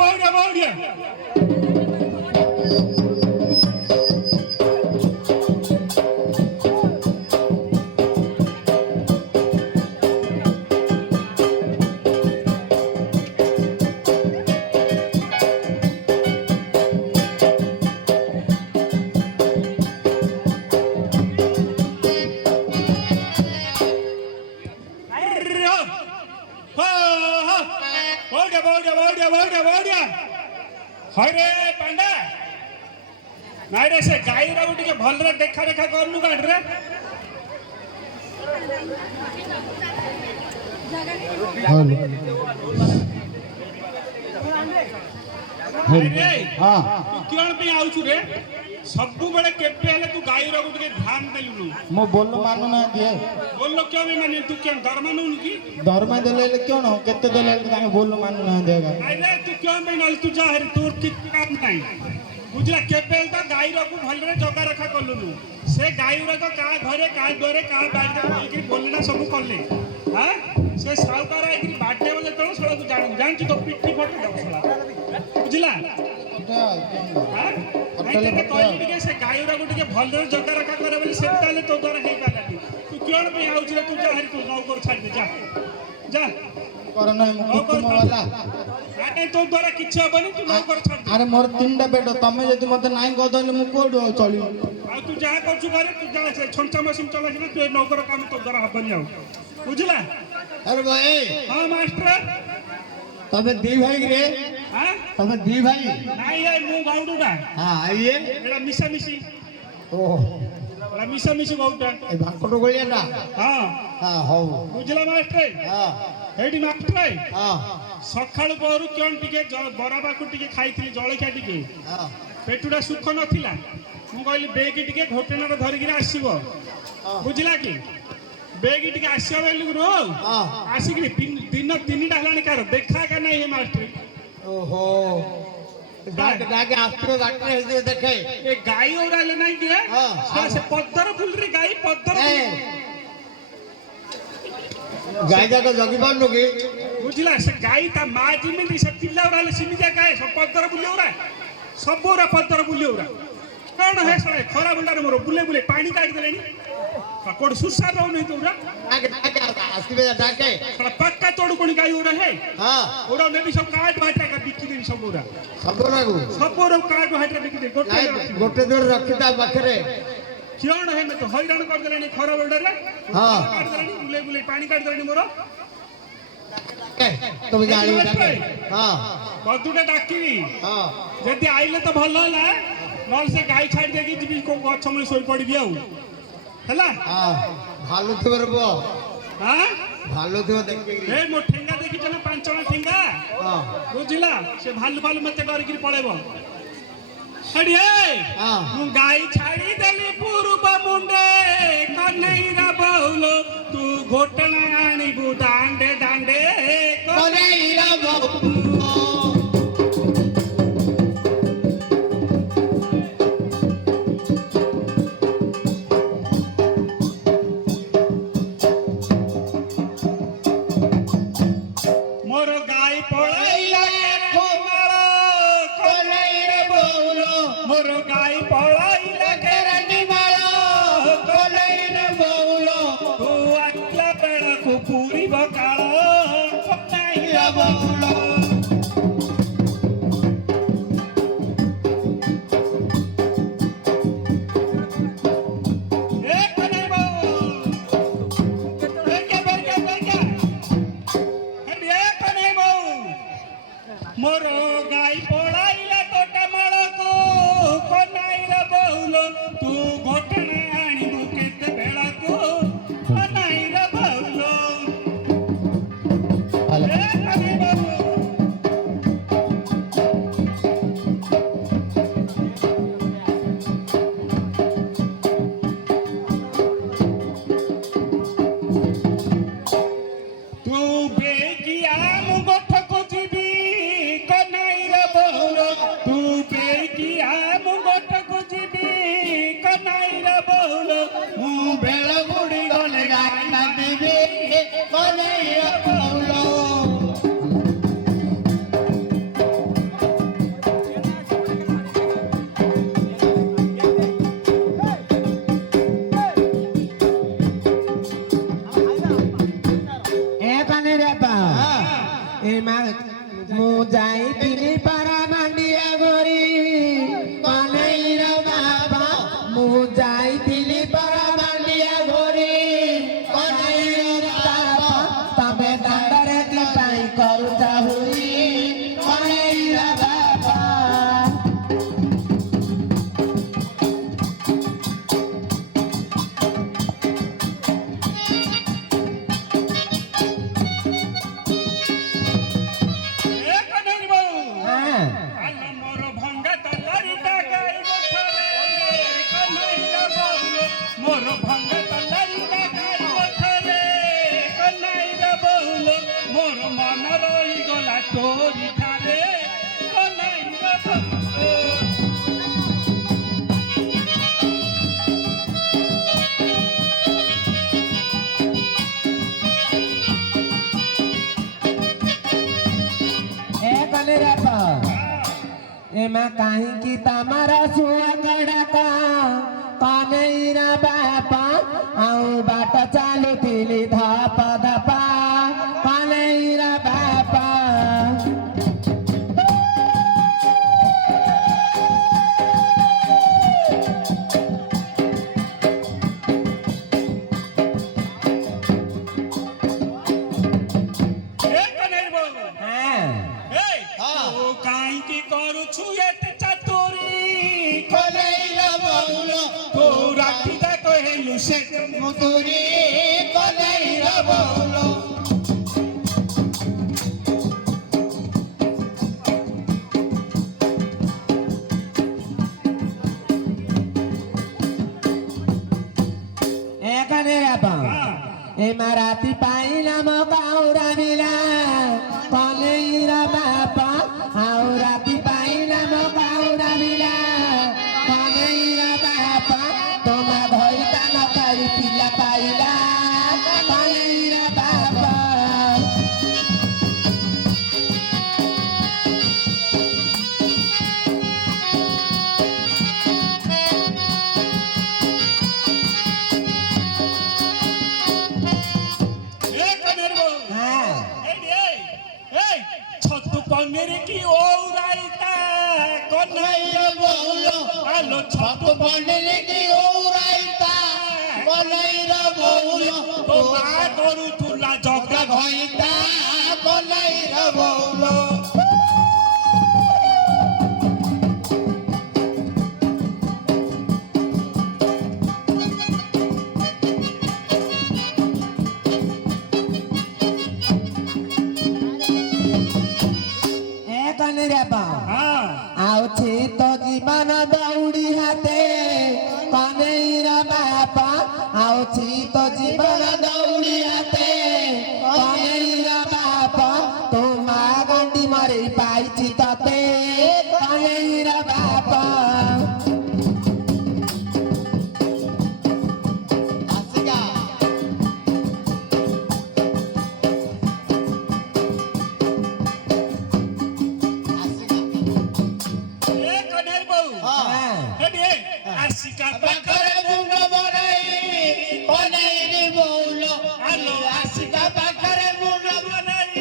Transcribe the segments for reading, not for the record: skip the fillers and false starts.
ବଉଡ଼ିଆ हरे पांडा नाई रे से गाई राउ टिके भलरे देखा देखा करनु गाड रे अरे हां तू क्यों पे आउछु रे सबु बड़े केपे हले तू गाई राउ टिके ध्यान देलुनु मो बोल मानु ना दिए बोल क्यों भी माने तू क्यों दरमा नु की दरमा देले क्यों न केते देले ताके बोल मानु ना देगा अरे तू क्यों पे नल तू जा हरे तोर की काम नहीं बुझला केपे तो गाई राउ भलरे जगा रखा करलुनु से गाई रे तो का घरे का द्वारे का बाड़ी की बोलना सब करले हां से सावकार आइकरी बाटे बोले तो सळा तू जान तू तो पिट्ठी फट दो सळा बुझला हां अटले कहली के से गाई रे गुटे भलरे जगा रखा करे बोले से ताले तो द्वारा हे पालाटी तू क्यों पे आउछ रे तू जा हरि तू नौ कर छाड़ दे जा जा कर नहीं मुकुम वाला अरे तो द्वारा किछ हबनी तू नौ कर छाड़ दे अरे मोर तीनटा बेट तमे जदी मते नाही गदले मु कोडो चली आ तू जा करछु करे तू जा से छंचा मशीन चला के तू नौ कर काम तो द्वारा हबनी आउ बुझला अरे भाई हां मास्टर तबे दी भाई रे हां तबे दी भाई नाही आई मु गाउडुडा हां आइए एडा मिसा मिसी ओ एडा मिसा मिसी गाउडा ए भाकटो गोलियाटा हां हां हो बुझला मास्टर हां हेडी मास्टर हां सखाळु पहरु क्यों टिके बरा बाकु टिके खाइथिली जळखिया टिके हां पेटुडा सुख नथिला मु कहली बेगी टिके घोटनार धरिगिर आसीबो बुझला की बेगी टिके आसीबो बेली गुरु हां आसीकि दिन तीनटा हलानी कार देखा का नहीं है मास्टर ओहो डाके आस्त्र डाके हे देखे ए गाई ओराले नहीं दिए हां से पत्थर फुल रे गाई पत्थर गाय जाके जगी पानु की बुझला से गाई ता मां जिमिली से पिल्ला ओराले सिमिजा गाय सब पत्थर बुलियोरा सब ओरा पत्थर बुलियोरा कौन है सळे खरा बंडार मोर बुले बुले पानी काट देलेनी कोड सुसा रहो नहीं तोरा डाके आसीबे डाके सड़ा पक्का तोड़ कोनी गाई ओरा है हां ओरा ने भी सब काट बाटा का बिकी दिन सब ओरा सब ओरा काट बाटा बिकी दे गोटे जोर रखिता बखरे क्यों है मैं तो हैरान कर देलेनी खरा बंडार रे हां काट देलेनी बुले बुले पानी काट देलेनी मोर तुम जानी डाके हां बदुटा डाकीबी हां जदी आइले तो भलो होला नल से गाई छाड़ देगी जीबी को गछ में सोई पड़बी आउ हला हां भालू थबर बो हां भालू थबर देख ए मो ठेंगा देखि चला पांचवा ठेंगा हां बुझिला से भालू भालू मते डर गिर पड़ेबो अड़ी ए हां मु गाई छाड़ी देली पूर्व मुंडे कन्हैया बहुलो तू घोटना आनी बु दांडे दांडे कन्हैया बहुलो ବାପା ଏ ମା ମୁଁ ଯାଇଥିଲି ପାରା ମାଣ୍ଡିଆ ଘରି କନେଇର ବାପା ମୁଁ ଯାଇଥିଲି ପାରା ମାଣ୍ଡିଆ ଘରି କନେଇର ବାପା ତମେ ଦାଣ୍ଡରେ କି ପାଇଁ କରୁଛ ହୁରି କନେଇର ବାପା ଏ କନେଇ ବାବୁ ହଁ ଆଲୋ ମୋର ଭଙ୍ଗା ତଲାରିଟା ଗାଈ ଗୋଠରେ କନେଇର ବାବୁ ମୋର ଭଙ୍ଗା ତଲାରିଟା ଗାଈ ଗୋଠରେ କନେଇର ବାବୁ ମୋର ମନ ରହିଗଲା ତୋରି ଠାରେ କନେଇର ବାବୁ ଏ କନେଇର ବାପା एमा काहींकी तमारा सुअगड़का कनेइरा बापा आउ बाट चालु तिली धप धपा कनेइरा बापा ଏ କନେଇ ବାବୁ हाँ এই ও কাইকি করুছু এতে চাতুরি कनेइरा बाउलो তো রাখিদা কহেলু সে मुतुरी कनेइरा बाउलो ए कनेइरा बाउलो एमा राति पाइला म काउरा मिला कनेइरा बापा आउ राति पाइला म काउरा मिला कनेइरा बापा तोमा भइता नकाई पिला पाइला कनेइरा बापा এ কনের বউ हाँ এই ছতু পনির কি ওরাইতা কনাইয়া বউলো আলো ছতু पढ़ने की ओराइता कनेइरा बाउलो তো মা করু তুলা জগা भइता कनेइरा बाउलो ए कनेइरा बाउ হ্যাঁ आउछि तो जीवन दौड़ी हाथे कनेइरा बापा आउछि तो जीवन दौड़ी हाथे कनेइरा बापा तुम्हा गंडी मरे पाइछि तते कनेइरा बापा এ কনের বউ हाँ এডি আসিকা পাখরে मुंड बराई कनेइरी बाउलो আলো আসিকা পাখরে মুন্ড বনাই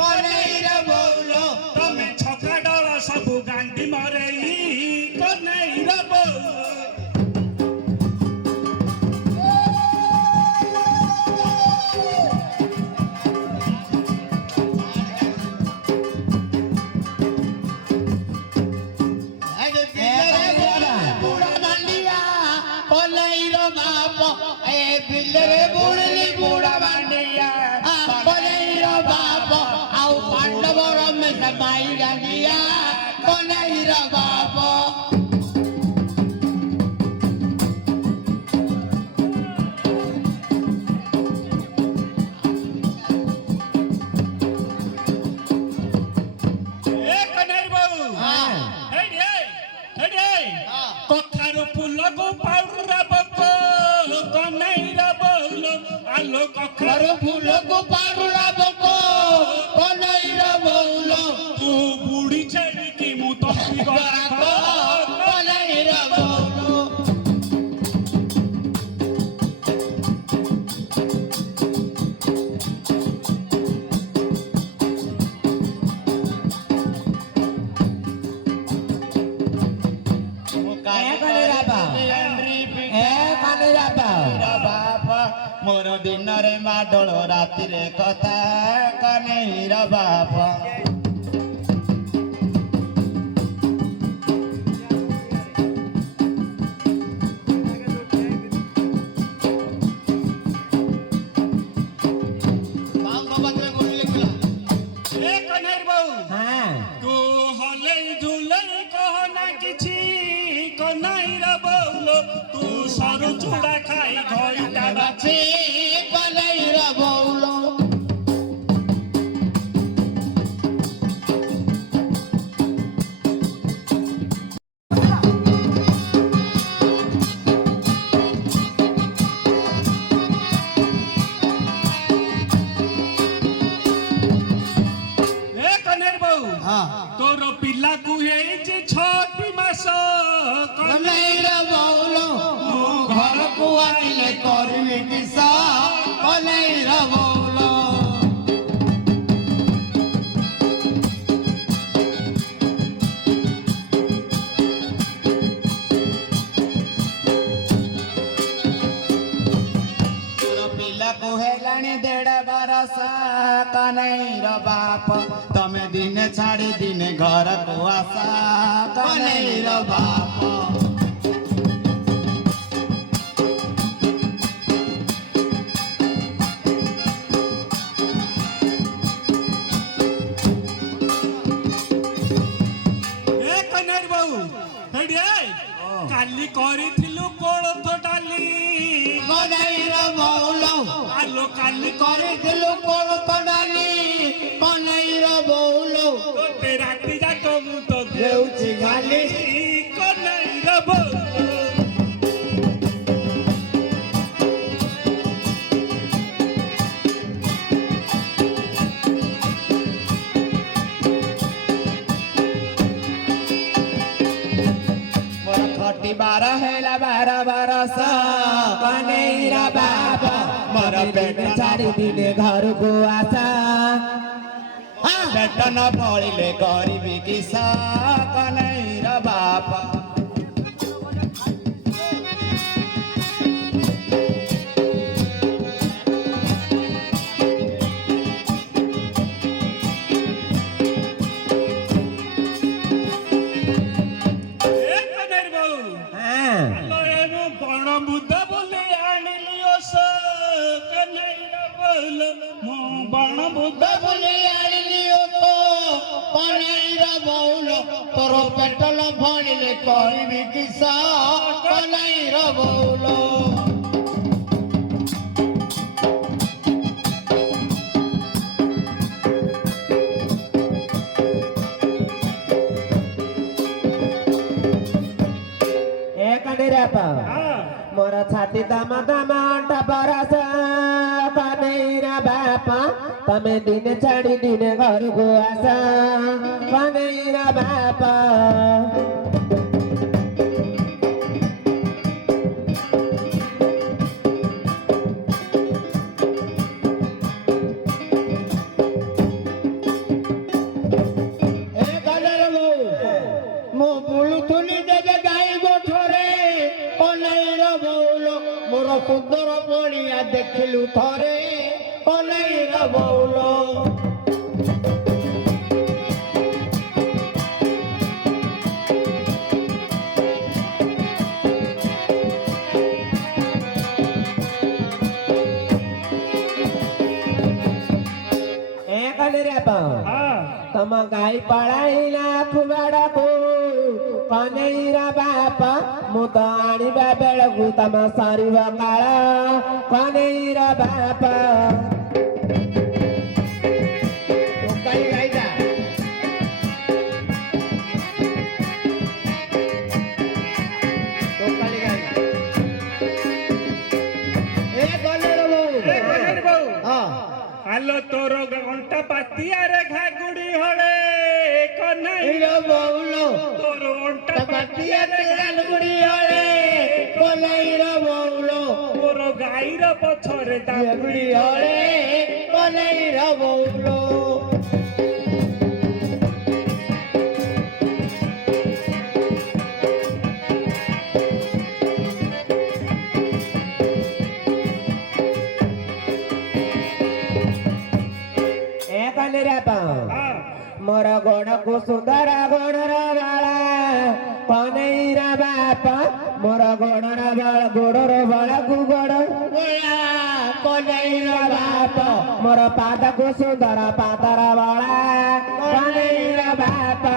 कनेइरा बाउलो তমে ছকা ডর সবু গান্ডি মরেই কনাইর বউ बुढ़ा मंडिया कनेइरा बापा ए बिल्लरे बुड़ली बुढ़ा मंडिया कनेइरा बापा आउ पांडवर में समाई गंडिया कनेइरा बापा এ কনের বউ हाँ এডি কখারু ফুলকু পাউডরা বক কনাইর বউ আলো কখারু करो फूल को पारुला बको कनेइरा बाउलो তু বুড়ি ছেড়ি কি মু তপি গলা कनेइरा बाउलो ଦିନରେ ମାଡଳ ରାତିରେ କଥା କନେଇର ବାପ ए कन्हैया बाबू हाँ तू हले झुले कहना किछि कन्हैया बाबू तू सरू चूड़ा खाई घइटा बाछी कनेइर बौल ए कन्हैया बाबू हाँ तोर पिला को हेइछि 6 मास कनेइर बौल घरକୁ ଆଇଲେ କରିବି କିସ କନେଇର ବୌଲ ପିଲାକୁ ହେଲାଣି 1.5 ବରଷ କନେଇର ବାପ ତମେ ଦିନେ ଛାଡ଼ି ଦିନେ ଘରକୁ ଆସ କନେଇର ବାପ ए कन्हैया बाबू हेडी काली କରିଥିଲୁ କୋଳଥ ଡାଲି କନେଇର ବୌଲ ଆଲୋ କାଲି କରିଥିଲୁ କୋଳଥ ଡାଲି କନେଇର ବୌଲ ତୋତେ ରାତି ଯାକ ମୁଁ ତ ଦେଉଛି ଖାଲି କନ୍ହैୟା ବାବୁ ମୋର ଖଟିବାର ହେଲା 12 ବରଷ କନେଇର ବାପ ମୋର ପେଟ ଛାଡ଼ି ଦିନେ ଘରକୁ ଆସ ପେଟ ନ ପଳିଲେ କରିବି କିସ କନେଇର ବାପ ଏ କନ୍ହୈୟା ବାବୁ ଆଲୋ ଏନୁ ବଣ ବୁଦ୍ଧ ବୋଲି ଆଣିଲି ଓଷ କନ୍ହୈୟା ବାବୁ ମୁଁ ବଣ ବୁଦ୍ଧ ବୋଲି ଆଣିଲି ଓଟ କନେଇର ବୌଲ ତୋର ପେଟ ନ ଭଣିଲେ କରିବି କିସ କନେଇର ବୌଲ ମୋର ଛାତି ଦାମ ଦାମ ଅଣ୍ଟା ବରଷ କନେଇର ବାପ ତମେ ଦିନେ ଛାଡ଼ି ଦିନେ ଘରକୁ ଆସ କନେଇର ବାପ ମୁଁ ବୁଲୁଥିଲି ଯେବେ ଗାଈ ଗୋଠରେ କନେଇର ବୌଲ ମୋର ସୁନ୍ଦର ପଡ଼ିଆ ଦେଖିଲୁ ଥରେ କନେଇର ବୌଲ ତମ ଗାଈ ପଳାଇଲା କୁବାଡ଼କୁ କନେଇର ବାପ ମୁଁ ତ ଆଣିବା ବେଳକୁ ତମ ସରିବ କାଳ କନେଇର ବାପ ଗାଈଟା ଆଲୋ ତୋର ଅଣ୍ଟା ପାତିଆରେ ଘାଗୁଡ଼ି ହଳେ କନ୍ହୈୟା ବୌଲ ତୋର ଅଣ୍ଟା ପାତିଆରେ ଘାଗୁଡ଼ି ହଳେ କନେଇର ବୌଲ ତୋର ଗାଈର ପଛରେ ଦାଗୁଡ଼ି ହଳେ କନେଇର ବୌଲ କନେରା ପାଁ ହଁ ମୋର ଗୋଡକୁ ସୁନ୍ଦର ଗୋଡର ବାଳା କନେଇର ବାପା ମୋର ଗୋଡର ବାଳକୁ ଗୋଡ ଗୋଳା କନେଇର ବାପା ମୋର ପାଦକୁ ସୁନ୍ଦର ପାଦର ବାଳା କନେଇର ବାପା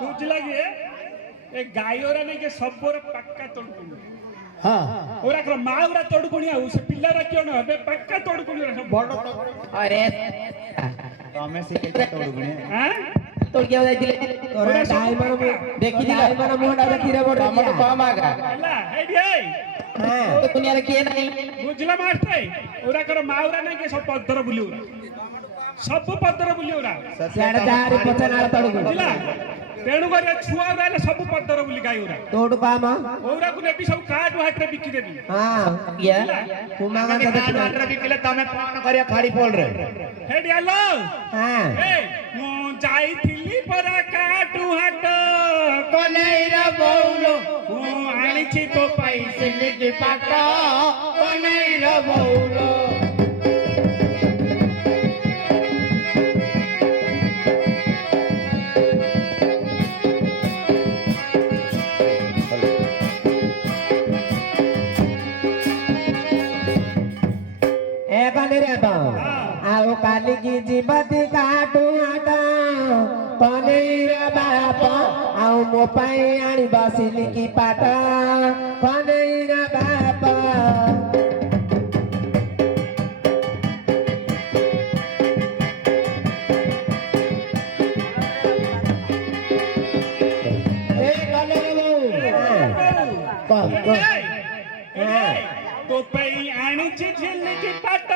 बुझला कि ए गायोरा नहीं के सबोर पक्का तोड़कुणी हां ओरा कर माउरा तोड़कुणी आ से पिल्लारा क्यों न हबे पक्का तोड़कुणी सब बड़ अरे तमे सिके तोड़कुणी हां तोड़ के जाइतिले तोरा डायमंड देखि डायमंड मुंडा देखि रे बड़ हमर कम आगा हला हे दिए हां तो दुनिया रे के नहीं बुझला मास्टर ओरा कर माउरा नहीं के सब पत्थर बुलिउरा सब पत्थर बुलिउरा साढ़े चार पचनार तोड़ बुझला तेणु करे छुआ गाले सब पत्थर बुली गायोरा तोड़ काम ओरा को नेबी सब काट हाट रे बिकी देबी हां ये कुमांगा का वाटर बिकले तमे फोन करिया खाड़ी पोल रे हे दियालो हां ए मो जाईथिली परा काटू हाट कनेरा बौलो मो आनिछि तो पाई सिलिकी पाट कनेरा बौलो आओ काली की जीवती काटू आटा कनेर बापा आओ मो पाई आनी बसिली की पाटा कनेर बापा तो पाई आनिछि झिल्ली पाट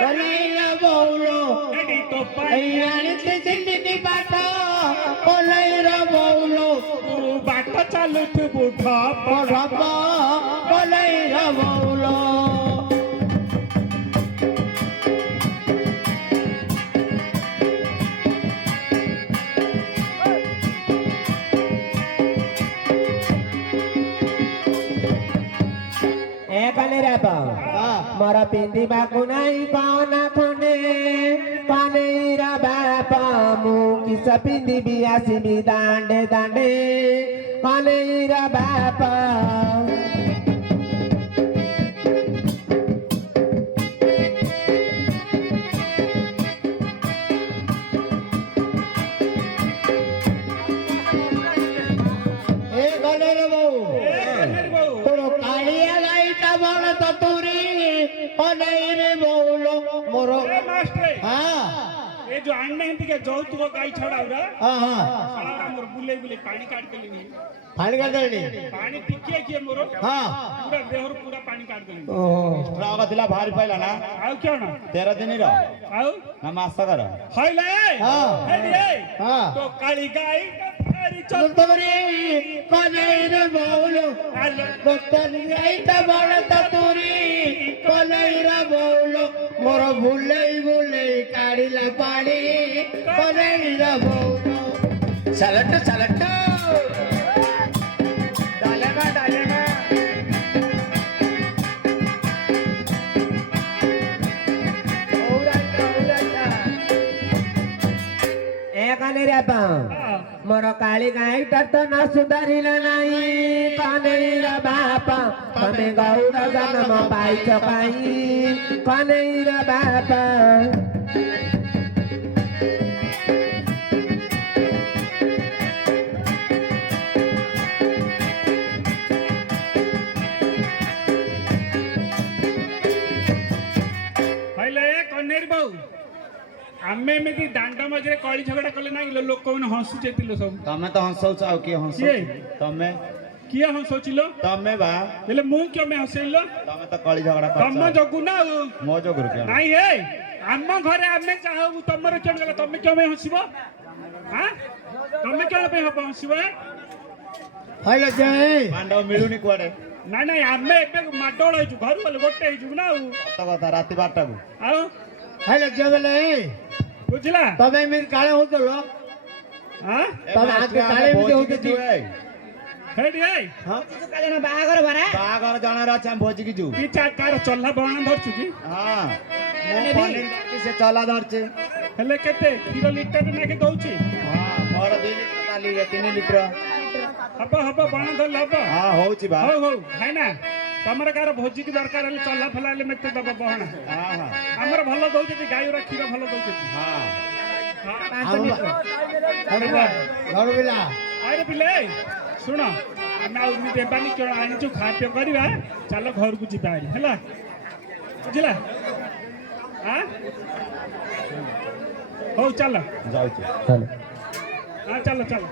कनेरा बौलो एडी तो पाई आनिछि झिल्ली पाट कनेरा बौलो तू बाट चालू तू बुठा रब्बा कनेरा बौलो मोर पिंधिबाकू नहीं कना खने कनेर बापा मु किस पिंधिबी आसिबी दांडे दांडे कनेर बापा ये जो अन्ने हिंदी के जौतुक गाई छड़ाउरा हां हां सारा मोर बुले बुले पानी काट देलिनी पानी काट देली पानी टिकिए किए मोर हां पूरा देहर पूरा पानी काट देलिनी ओहो स्ट्रावा दिला भारी पाइला ना आउ क्यों ना 13 दिन रो आउ ना मास कर हाइले हां हेडिए हां तो काली गाई तारी चतुरी कनेर बौलो कोतरी आइता बड़ ततुरी कनेर बौलो मोर भुलई भुलई काढिला पाड़ी कनेर बौलो सलट सलट डालेगा डालेगा मोर काली गाई तो न सुधारिला नहीं कनेर बापा तमे गौर जन्म पाइछ काई कनेर बापा आमे एमती दांड मझे कली झगड़ा कले ना लोक मैंने हसुचे सब तमे तो हंसौच आउ के हंसौ किए? तमे किए हसौचिलो तमे बा हेले मु क्यों मैं हसैलो तमे तो कली झगड़ा तम कर जगु ना मो जोगुर के नहीं हे आम घरे आमे चाहू तमर क्यों गला तमे क्यों मैं हसिबो हां तमे क्यों पे हसिबो हाइले जय पांडव मिलुनी कोडे ना ना आमे एबे माडोळ होइछु घर वाले गोटे होइछु ना कत कथा राति 12 को आउ ହେଲେ ଝିଅ ବେଲେ ବୁଝିଲା ତମେ ଏମିତି କାଳେ ହଉଥିଲ ଆଁ ତମେ ଆଗେ କାଳେ ଏମିତି ହଉଥିଲ ହେଇଟି ଏଇ ବାହାଘର ଜଣର ଅଛି ଆମେ ଭୋଜିକି ଯିବୁ କି କାର ଚଲା ବଣ ଧରଛୁ କି ହଁ ମୁଁ ପନିର ଧରିଛି, ସେ ଚଲା ଧରିଛି ହେଲେ କେତେ କ୍ଷୀର ଲିଟର ନାକି ଦଉଛି ହଁ ମୋର 2 ଲିଟର କାଲି 3 ଲିଟର ହବ ହବ ବଣ ଧରିଲେ ହବ ହଁ ହଉଛି ବା ହଉ ହଉ ଭାଇନା ତମର କାହାର ଭୋଜିକି ଦରକାର ହେଲେ ଚଲା ଫଲା ହେଲେ ମେତେ ଦବ ବହଣା ହଁ ହଁ ଆମର ଭଲ ଦଉଛନ୍ତି ଗାଈର କ୍ଷୀର ଭଲ ଦଉଛନ୍ତି ହଁ ହଁ ଆରେ ପିଲେ ଶୁଣ ଆମେ ଆଉ ଦେବାନି କେବଳ ଆଣିଛୁ ଖାଦ୍ୟ କରିବା ଚାଲ ଘରକୁ ଯିବା ହେଲା ବୁଝିଲା ଆଁ ହଉ ଚାଲ ଯାଉଛି ଚାଲ ହଁ ଚାଲ ଚାଲ